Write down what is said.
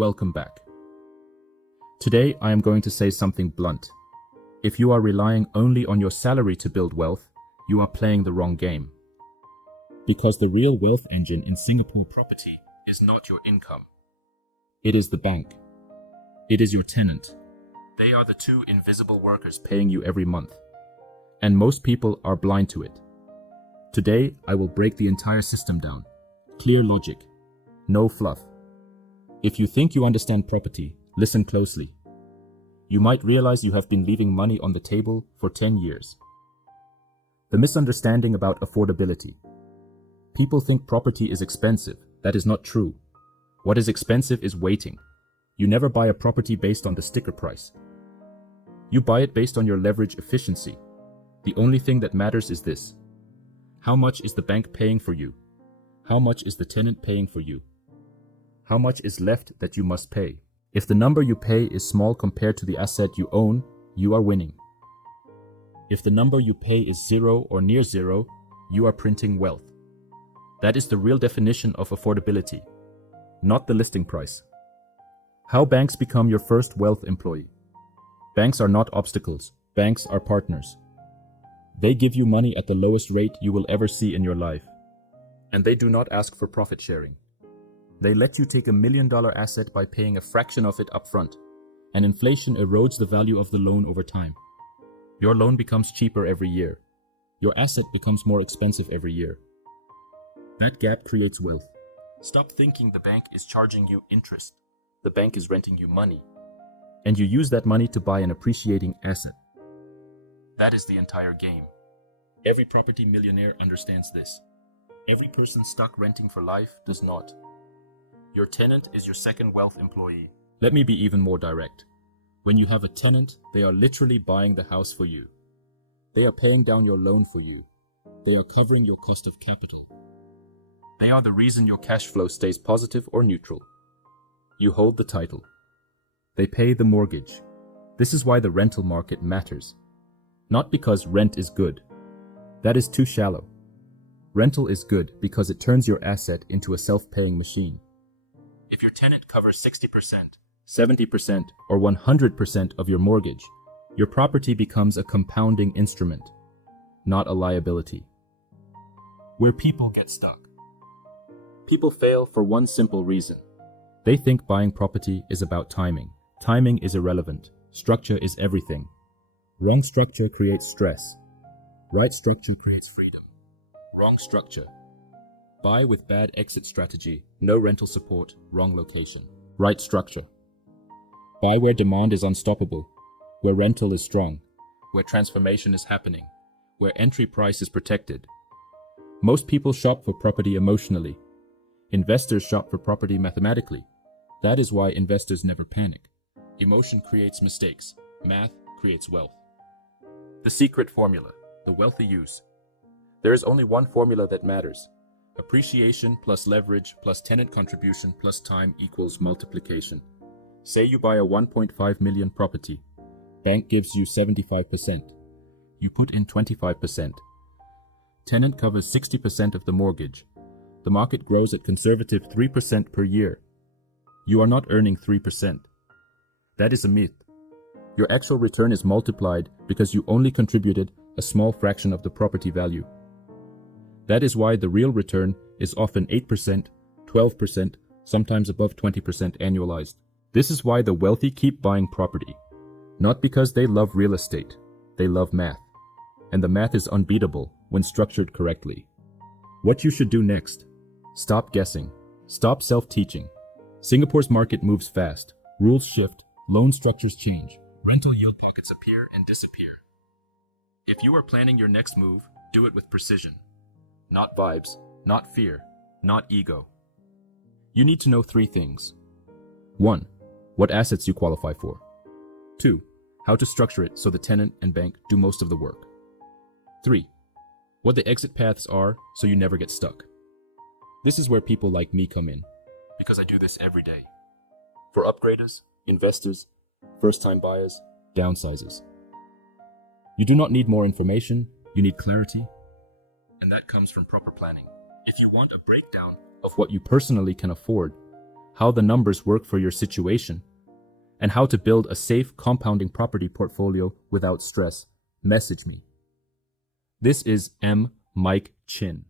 Welcome back. Today I am going to say something blunt. If you are relying only on your salary to build wealth, you are playing the wrong game. Because the real wealth engine in Singapore property is not your income. It is the bank. It is your tenant. They are the two invisible workers paying you every month. And most people are blind to it. Today, I will break the entire system down. Clear logic. No fluff. If you think you understand property, listen closely. You might realize you have been leaving money on the table for 10 years. The misunderstanding about affordability. People think property is expensive. That is not true. What is expensive is waiting. You never buy a property based on the sticker price. You buy it based on your leverage efficiency. The only thing that matters is this. How much is the bank paying for you? How much is the tenant paying for you? How much is left that you must pay? If the number you pay is small compared to the asset you own, you are winning. If the number you pay is zero or near zero, you are printing wealth. That is the real definition of affordability, not the listing price. How banks become your first wealth employee. Banks are not obstacles. Banks are partners. They give you money at the lowest rate you will ever see in your life. And they do not ask for profit sharing. They let you take $1 million asset by paying a fraction of it upfront, and inflation erodes the value of the loan over time. Your loan becomes cheaper every year. Your asset becomes more expensive every year. That gap creates wealth. Stop thinking the bank is charging you interest. The bank is renting you money. And you use that money to buy an appreciating asset. That is the entire game. Every property millionaire understands this. Every person stuck renting for life does not. Your tenant is your second wealth employee. Let me be even more direct. When you have a tenant, they are literally buying the house for you. They are paying down your loan for you. They are covering your cost of capital. They are the reason your cash flow stays positive or neutral. You hold the title. They pay the mortgage. This is why the rental market matters. Not because rent is good. That is too shallow. Rental is good because it turns your asset into a self-paying machine. If your tenant covers 60%, 70%, or 100% of your mortgage, your property becomes a compounding instrument, not a liability. Where people get stuck. People fail for one simple reason. They think buying property is about timing. Timing is irrelevant. Structure is everything. Wrong structure creates stress. Right structure creates freedom. Wrong structure. Buy with bad exit strategy, no rental support, wrong location. Right structure. Buy where demand is unstoppable, where rental is strong, where transformation is happening, where entry price is protected. Most people shop for property emotionally. Investors shop for property mathematically. That is why investors never panic. Emotion creates mistakes. Math creates wealth. The secret formula, the wealthy use. There is only one formula that matters. Appreciation plus leverage plus tenant contribution plus time equals multiplication. Say you buy a 1.5 million property. Bank gives you 75%. You put in 25%. Tenant covers 60% of the mortgage. The market grows at conservative 3% per year. You are not earning 3%. That is a myth. Your actual return is multiplied because you only contributed a small fraction of the property value. That is why the real return is often 8%, 12%, sometimes above 20% annualized. This is why the wealthy keep buying property. Not because they love real estate, they love math. And the math is unbeatable when structured correctly. What you should do next? Stop guessing. Stop self-teaching. Singapore's market moves fast. Rules shift, loan structures change. Rental yield pockets appear and disappear. If you are planning your next move, do it with precision. Not vibes, not fear, not ego. You need to know 3 things. 1. What assets you qualify for. 2. How to structure it so the tenant and bank do most of the work. 3. What the exit paths are so you never get stuck. This is where people like me come in, because I do this every day. For upgraders, investors, first-time buyers, downsizers. You do not need more information, you need clarity, and that comes from proper planning. If you want a breakdown of what you personally can afford, how the numbers work for your situation, and how to build a safe compounding property portfolio without stress, message me. This is M. Mike Chin.